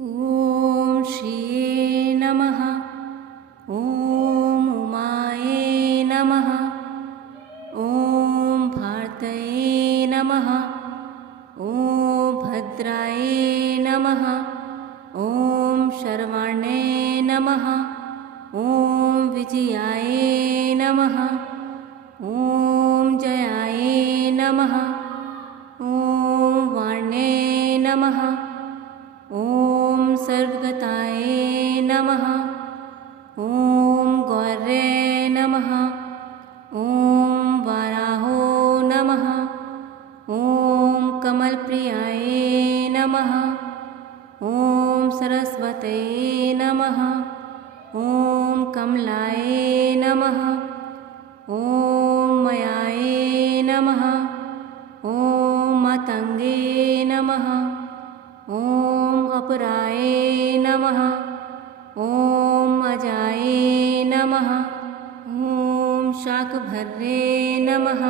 ॐ श्रिये नमः। ॐ उमाये नमः। ॐ भारतये नमः। ॐ भद्राये नमः। ॐ शर्वाणे नमः। ॐ विजयाय नमः। ॐ जयाय नमः। ॐ वाणे नमः। ॐ सर्वगताय नमः। ॐ गौर्ये नमः। ॐ वाराहो नमः। ॐ कमलप्रियाय नमः। ॐ सरस्वते नमः। ॐ कमलाय नमः। ॐ मयाय नमः। ॐ मातङ्गे नमः। ॐ अपराय नमः। ॐ अजाय नमः। ॐ शाकभर्रे नमः।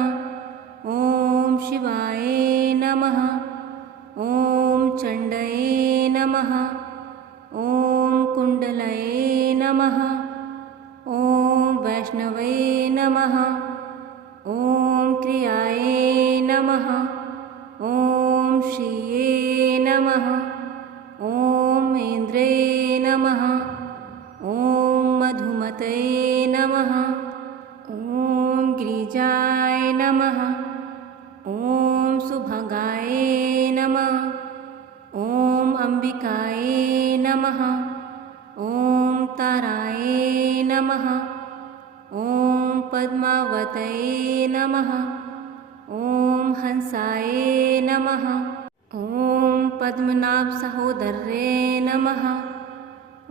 ॐ शिवाय नमः। ॐ चण्डये नमः। ॐ कुण्डलये नमः। ॐ वैष्णवे नमः। ॐ क्रियाय नमः। ॐ श्रिये नमः। ॐ इन्द्रे नमः। ॐ मधुमतये नमः। ॐ गिरिजाय नमः। ॐ सुभगाय नमः। ॐ अम्बिकाय नमः। ॐ ताराय नमः। ॐ पद्मावतये नमः। ॐ हंसाय नमः। ॐ पद्मनाभ सहोदर्ये नमः।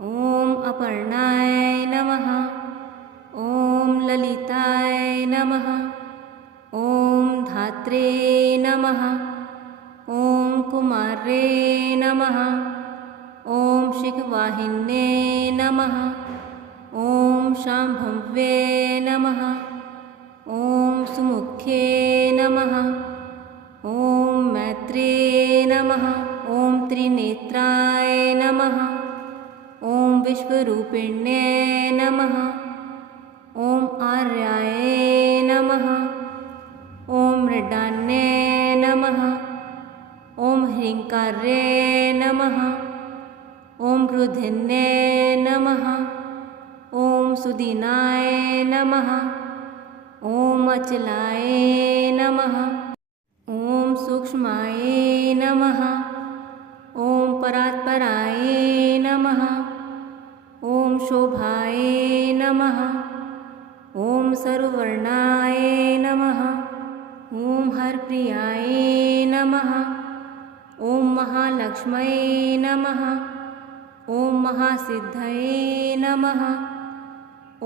ॐ अपर्णाय नमः। ॐ ललिताय नमः। ॐ धात्रे नमः। ॐ कुमारे नमः। ॐ शिखवाहिन्ये नमः। ॐ शाम्भवे नमः। ॐ सुमुख्ये नमः। ॐ मैत्रे नमः। ॐ त्रिनेत्राय नमः। ॐ विश्वरूपिण्ये नमः। ॐ आर्याय नमः। ॐ मृडान्ये नमः। ॐ ह्रीङ्कार्ये नमः। ॐ रुधिन्ये नमः। ॐ सुदीनाय नमः। ॐ अचलाय नमः। ॐ सूक्ष्माय नमः। ॐ परात्पराय नमः। ॐ शोभाय नमः। ॐ सर्ववर्णाय नमः। ॐ हरप्रियाय नमः। ॐ महालक्ष्मये नमः। ॐ महासिद्धये नमः।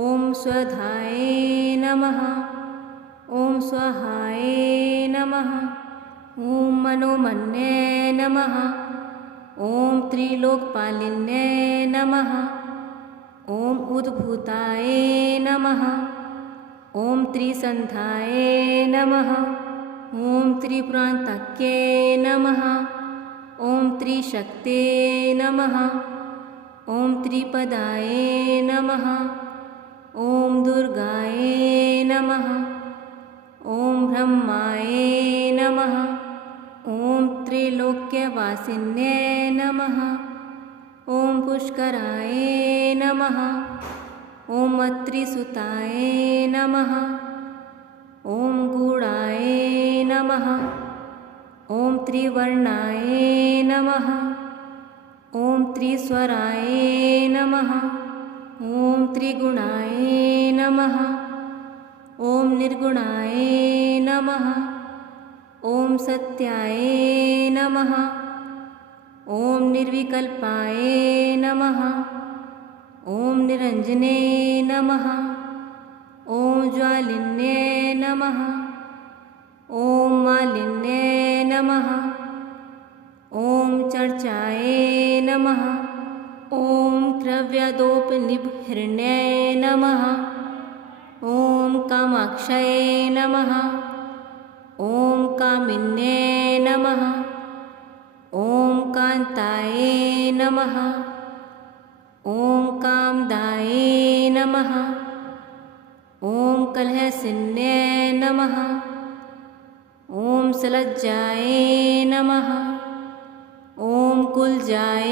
ॐ स्वधाय नमः। ॐ स्वाहाय नमः। ॐ मनोमन्ये नमः। ॐ त्रिलोकपालिन्ये नमः। ॐ उद्भूताय नमः। ॐ त्रिसन्धाय नमः। ॐ त्रिपुरान्तके नमः। ॐ त्रिशक्ते नमः। ॐ त्रिपदाय नमः। ॐ दुर्गाय नमः। ॐ ब्रह्माय नमः। ॐ त्रिलोक्यवासिन्ये नमः। ॐ पुष्कराय नमः। ॐ अत्रिसुताय नमः। ॐ गूढाय नमः। ॐ त्रिवर्णाय नमः। ॐ त्रिस्वराय नमः। ॐ त्रिगुणाय नमः। ॐ निर्गुणाय नमः। ॐ सत्याय नमः। ॐ निर्विकल्पाय नमः। ॐ निरञ्जने नमः। ॐ ज्वालिन्ये नमः। ॐ मालिन्ये नमः। ॐ चर्चाय नमः। ॐ क्रव्यादोपनिबहिर्ण्ये नमः। ॐ कामाक्षये नमः। ॐ कामिन्ये नमः। ॐ कान्ताय नमः। ॐ कामदाय नमः। ॐ कलहसिन्ने नमः। ॐ सलज्जाय नमः। ॐ कुलजाय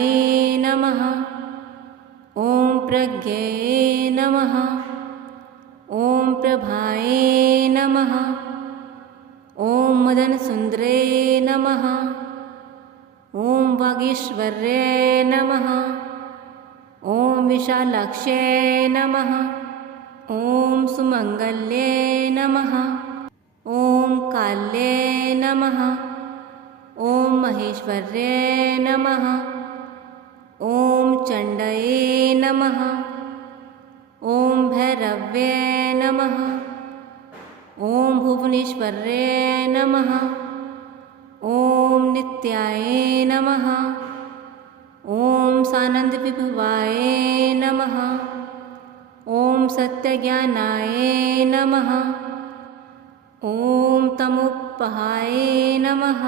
नमः। ॐ प्रज्ञे नमः। ॐ प्रभाय नमः। ॐ मदनसुन्दरे नमः। ॐ वागीश्वर्ये नमः। ॐ विशालाक्षे नमः। ॐ सुमङ्गल्ये नमः। ॐ काल्ये नमः। ॐ महेश्वर्ये नमः। ॐ चण्डये नमः। ॐ भैरव्ये नमः। ॐ भुवनेश्वर्ये नमः। ॐ नित्याय नमः। ॐ सानन्दविभवाय नमः। ॐ सत्यज्ञानाय नमः। ॐ तमोपहाय नमः।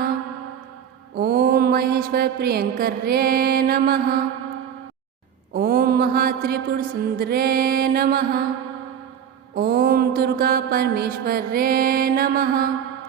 ॐ महेश्वरप्रियङ्कर्ये नमः। ॐ महात्रिपुरसुन्दरे नमः। ॐ दुर्गापरमेश्वर्ये नमः।